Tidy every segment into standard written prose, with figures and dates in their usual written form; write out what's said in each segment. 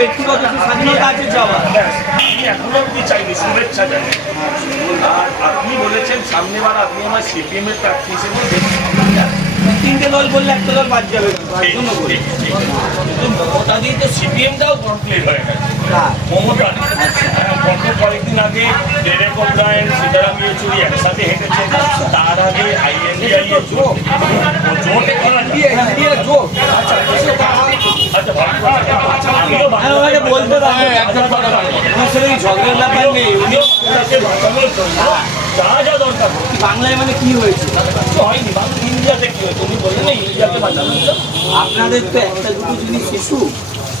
ব্যক্তিগত স্বাধীনতা আছে যাওয়া। আমি এখনো অব্দি চাইনি, শুভেচ্ছা জানাই। আর আপনি বলেছেন সামনেবার আপনি আমার সিপিএম এর প্রার্থী হিসেবে তিনটে দল বললে একটা দল বাদ যাবে। মমতা দিয়ে তো সিপিএমটাও কমপ্লিট হয়ে গেছে। মমতা গত কয়েকদিন আগে ডেরেক ওব্রায়েন, সীতারাম ইয়েচুরি একসাথে হেঁটেছেন। তার আগে আইএনডিআই জোটে করা যায়। বলতে ঝগড়ার ব্যাপার নেই। যা যা দরকার বাংলায় মানে কি হয়েছে? হয়নি, বাংলা ইন্ডিয়াতে কি হয়েছে উনি বললেন না, ইন্ডিয়াতে বাঁচানো। আপনাদের তো একটা দুটো জিনিস ইস্যু,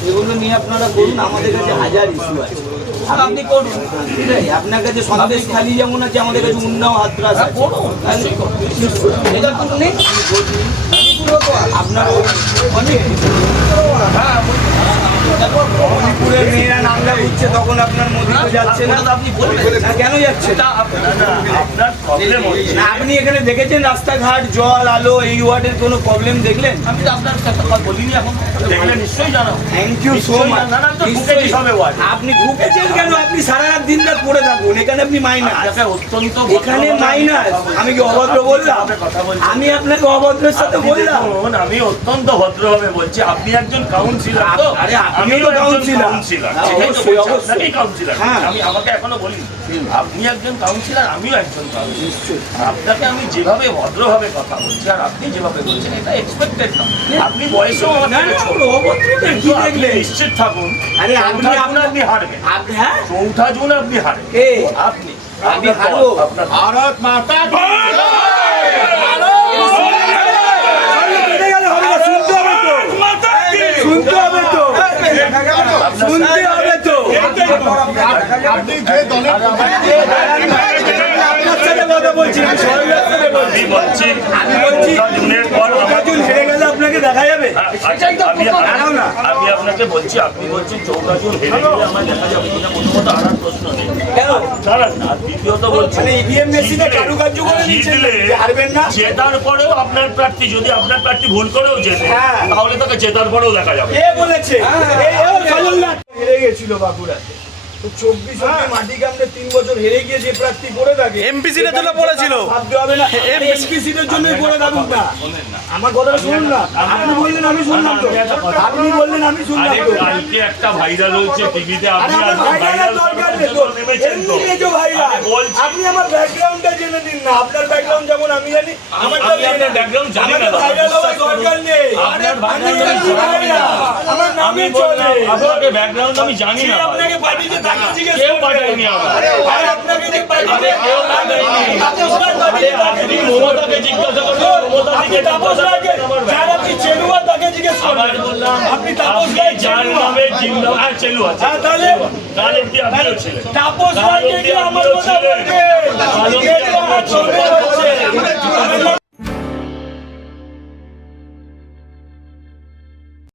এগুলো নিয়ে আপনারা করুন। আমাদের কাছে হাজার ইস্যু আছে, আপনি করুন। আপনার কাছে সন্দেশ খালি যেমন আছে, আমাদের কাছে উন্নাও হাতরাস আছে। আপনার অনেক মণিপুরের মেয়েরা নামলা উঠছে, তখন আপনার মোদিকে যাচ্ছে না, আপনি কেন যাচ্ছে? আপনি এখানে দেখেছেন রাস্তাঘাট, জল, আলো, এই ওয়ার্ডের কোনো প্রবলেম দেখলেন? আমি তো আপনার কথা বলিনি, এখন দেখলে নিশ্চয়ই জানাবো। Thank you so much. আপনি ঢুকেছেন কেন? আপনি সারা রাত দিন রাত পড়ে থাকুন, এখানে আপনি মাইনাস। অত্যন্ত এখানে মাইনাস। আমি কি অভদ্র বললাম? আমি আপনাকে অভদ্রের সাথে বললাম? আমি অত্যন্ত ভদ্রভাবে বলছি, আপনি একজন কাউন্সিলর তো। আরে আমিও কাউন্সিলর। আমি আমাকে এখনো বলিনি, আপনি একজন কাউন্সিলর, আমিও একজন কাউন্সিলর। আপনাকে আমি যেভাবে ভদ্রভাবে কথা বলছি আর আপনি যেভাবে বলছেন, এটা এক্সপেক্টেড না। আপনি বয়সেও নিশ্চিত থাকুন, আরে আপনি হারবেন। হ্যাঁ, 4 জুন আপনি হারবেন। আপনি আমি হারবো। ভারত মাতা শুনতে হবে তো, শুনতে হবে তো। আপনি যে দলের আপনার সাথে কথা বলছি, আমি বলছি হেরে গেলে আপনাকে দেখা যাবে। আমি আপনাকে বলছি, আপনি বলছেন 14 জুন হেরে গেলে আমার দেখা যাবে কিনা, প্রথমত আর প্রশ্ন নেই। দাঁড়ান না, দ্বিতীয়ত বলছি ইভিএম মেশিনে কারুকার্য করে জিতলে হারবেন না। জেতার পরেও আপনার প্রার্থী, যদি আপনার প্রার্থী ভুল করেও জেতে, তাহলে তাকে জেতার পরেও দেখা যাবে। কে বলেছে? হেরে গেছিল বাঁকুড়াতে, 24 মাটি কামড়ে 3 বছর হেরে গিয়ে যে প্রার্থী পড়ে থাকে, এমপি সিটে তুলে পড়েছিল। ভাবতে হবে না এমপি সিটের জন্যই পড়ে থাকুক না। আমার কথা শুনুন না, আপনি বললেন আমি শুনলাম তো, আপনি বললেন আমি শুনলাম তো। কালকে একটা ভাইরাল হচ্ছে টিভিতে, আপনি আপনি আমার ব্যাকগ্রাউন্ডটা জেনে নিন না। আপনার ব্যাকগ্রাউন্ড যেমন আমি জানি, আমার ব্যাকগ্রাউন্ড জানি না, ভাইরাল হওয়ার দরকার নেই। আমার নামে চলে, আপনাকে ব্যাকগ্রাউন্ড আমি জানি না। আপনাকে পাঠিয়েছে তাকে জিজ্ঞেস কেউ করবেন। পাঠায়নি আমার। আর আপনাকে যে পাঠিয়েছে কেউ পাঠায়নি। আপনি মমতাকে জিজ্ঞাসা করুন, মমতা আপনি তাপস রায়কে, যার আপনি চেলুয়া তাকে জিজ্ঞেস করবেন। আপনি তাপস রায় যার নামে জিন্দাবাদ চেলু আছে, তাহলে তার অব্দি আপনিও ছিলেন। তাপস রায়কে কি আমার কথা বলবেন?